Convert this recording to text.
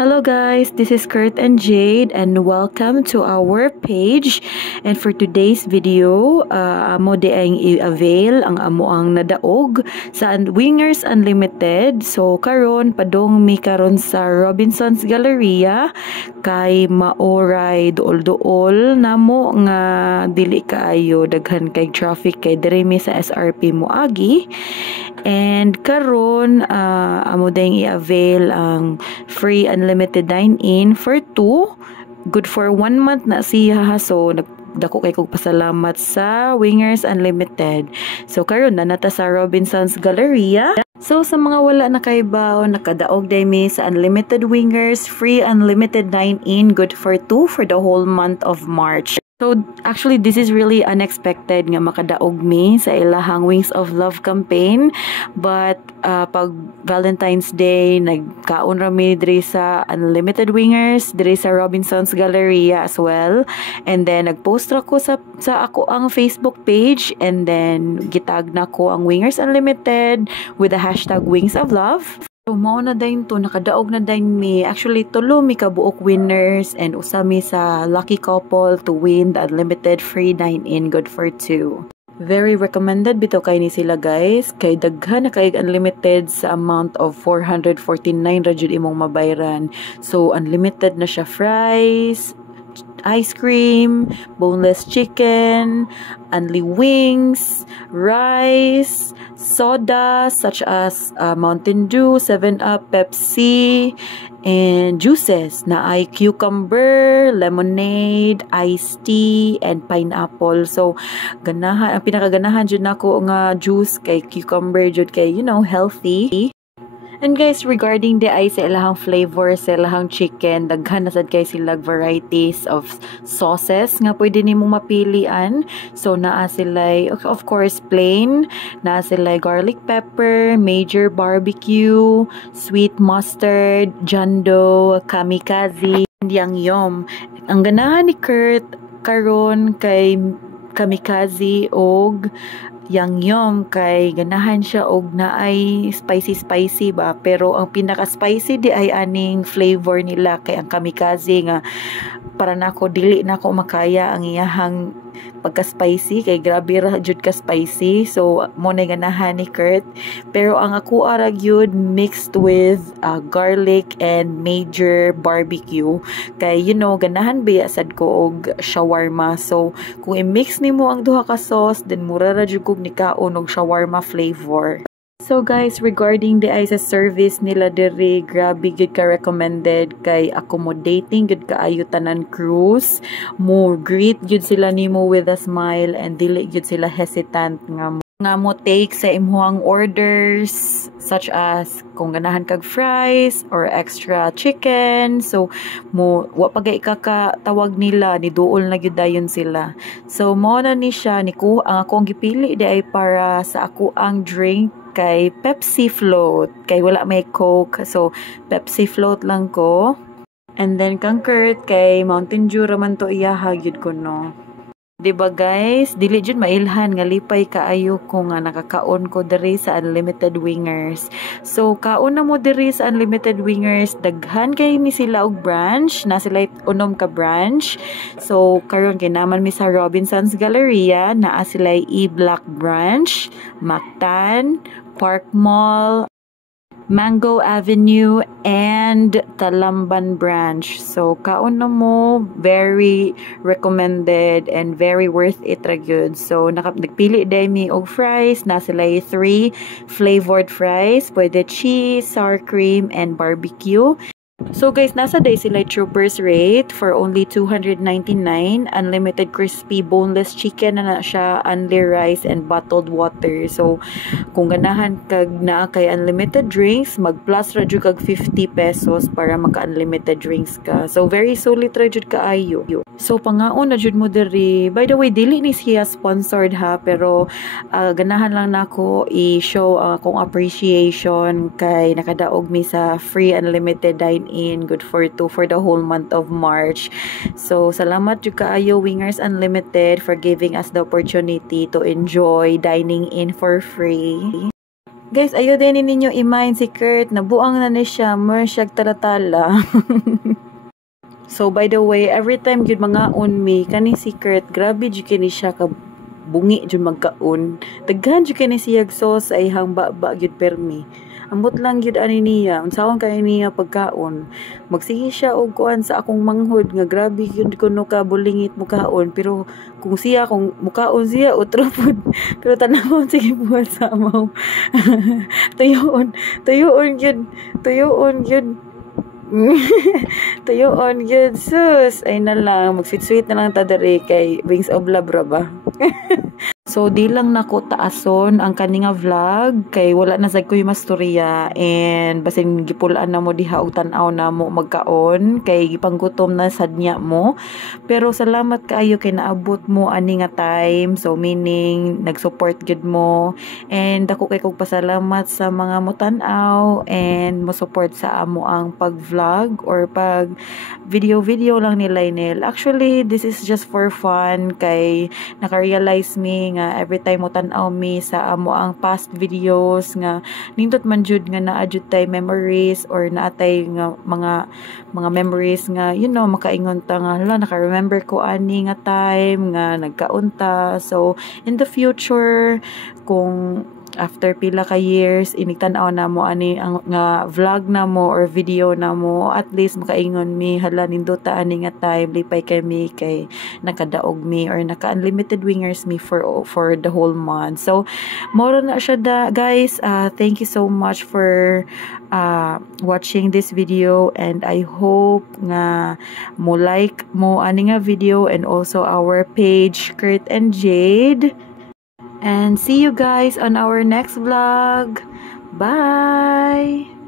Hello guys, this is Kurt and Jade and welcome to our page. And for today's video, amo di ang i-avail ang amo ang nadaog sa Wingers Unlimited. So karon padong mi karon sa Robinson's Galleria kay maoray duol-duol namo nga dili kaayo daghan kay traffic kay diri mi sa SRP Moagi. And karon amo ding i-avail ang free unlimited dine-in for 2. Good for 1 month na siya ha. So dako kay kog pasalamat sa Wingers Unlimited. So karon na nata sa Robinson's Galleria. So sa mga wala na kay bao, nakadaog day mi sa Unlimited Wingers, free unlimited dine-in, good for 2 for the whole month of March. So actually this is really unexpected nga makadaog mi sa ilahang Wings of Love campaign, but pag Valentine's Day nagkaon ra mi diri sa Unlimited Wingers diri sa Robinson's Galleria as well, and then nagpost ra ko sa ako ang Facebook page, and then gitag na ko ang Wingers Unlimited with the hashtag Wings of Love. So, mao na dayon to, nakadaog na dayon mi. Actually, tulo mi kabuok winners and usa mi sa lucky couple to win the unlimited free dine-in, good for 2. Very recommended bitaw kay ni sila guys, kay daghan na kay unlimited sa amount of 449 ra jud imong mabayran. So, unlimited na siya fries, ice cream, boneless chicken, only wings, rice, soda such as Mountain Dew, 7-Up, Pepsi, and juices na ay cucumber, lemonade, iced tea, and pineapple. So ganahan, ang pinakaganahan jud nako nga juice kay cucumber jud kay healthy. And guys, regarding the ay sa ilahang flavor sa ilahang chicken, daghan na sad kay sila varieties of sauces nga pwede nimo mapilian. So naa sila of course plain, naa sila garlic pepper, major barbecue, sweet mustard, jando, kamikaze, and yang yum. Ang ganahan ni Kurt karon kay kamikaze og yang yum kay ganahan siya og naay spicy ba, pero ang pinaka spicy di ay aning flavor nila kay ang kamikaze nga para nako dili nako makaya ang iyahang pagka spicy kay grabe ra jud ka spicy. So mo na ganahan ni Kurt, pero ang ako ara gyud mixed with garlic and major barbecue kay ganahan biya sad ko og shawarma. So kung i-mix nimo ang duha ka sauce, then mura ra jud kog nikaon og shawarma flavor. So guys, regarding the sa service nila diri, grabe gud ka recommended kay accommodating gud kaayo tanan cruise. Mo greet gud sila nimo with a smile and dili gud sila hesitant nga mo take sa imong orders, such as kung ganahan kag fries or extra chicken. So mo wa pagay tawag nila, ni duol na gyud dayon sila. So mo na ni siya ang akong gipili di ay para sa ako ang drink kay Pepsi float kay wala may Coke, so Pepsi float lang ko. And then kang Kurt kay Mountain Dew raman to iyaha gyud ko no. Diba guys, dili jud mailhan nga lipay kaayo ko nga nakakaon ko diri sa Unlimited Wingers. So kaon na mo diri sa Unlimited Wingers, daghan kay ni sila og branch, na sila unom ka branch. So karon kay naman mi sa Robinson's Galleria, naa sila E-Block branch, Mactan, Park Mall, Mango Avenue, and Talamban branch. So kaon na mo, very recommended and very worth it ra gyud. So nagpili day mi og fries, na sila 3 flavored fries, pwede cheese, sour cream, and barbecue. So guys, nasa day sila Troopers rate for only $299, unlimited crispy boneless chicken na siya, only rice and bottled water. So kung ganahan kag naa kay unlimited drinks, mag plus ra jud kag 50 pesos para maka unlimited drinks ka. So very solid ra jud kaayo. So pangaon na jud mo diri. By the way, dili ni siya sponsored ha, pero ganahan lang nako i-show akong appreciation kay nakadaog mi sa free unlimited dine-in, good for 2 for the whole month of March. So salamat jud kaayo Wingers Unlimited for giving us the opportunity to enjoy dining in for free. Guys, ayo din ninyo i-mind si Kurt na buang na ni siya, mer siyag talatala. So by the way, every time gyud mga on me kani si Kurt, grabe jud kini siya ka bungi jud magkaon. Daghan jud kini siyag sauce ay hang ba gyud permi. Ambot lang gyud ani niya, unsawon kay niya pagkaon. Magsige siya og kuan sa akong manghod nga grabe gyud kuno ka bulingit mukaon, pero kung mukaon siya utro pud. Pero tanawon sige buhat sa amaw. Tuyoon gyud. Tuyoon gyud sus. Ay na lang, mag-sweet na lang ta diri kay Wings of Love ra ba. So, di lang nako taason ang kaninga vlog kay wala na sad ko yung mastorya and basin gipulaan na mo diha og tan-aw na mo magkaon kay gipanggutom na sad niya mo. Pero salamat kaayo kay naabot mo ani nga time. So, meaning nag-support gid mo and dako kay kog pasalamat sa mga mutan-aw and mo support sa amo ang pag-vlog or pag video lang ni Lionel. Actually, this is just for fun kay naka-realize me nga every time mo tan-aw mi sa amo ang past videos nga nindot man jud nga naa jud tay memories or naatay nga mga memories nga makaingon ta nga hala naka-remember ko ani nga time nga nagkaunta. So in the future kung after pila ka years inigtan-aw na mo ani ang nga vlog na mo or video na mo, at least makaingon mi hala nindota ani nga time lipay kami kay nakadaog mi or naka-unlimited wingers mi for the whole month. So moro na siya guys. Thank you so much for watching this video and I hope nga mo like mo ani nga video and also our page Kurt and Jade. And see you guys on our next vlog. Bye!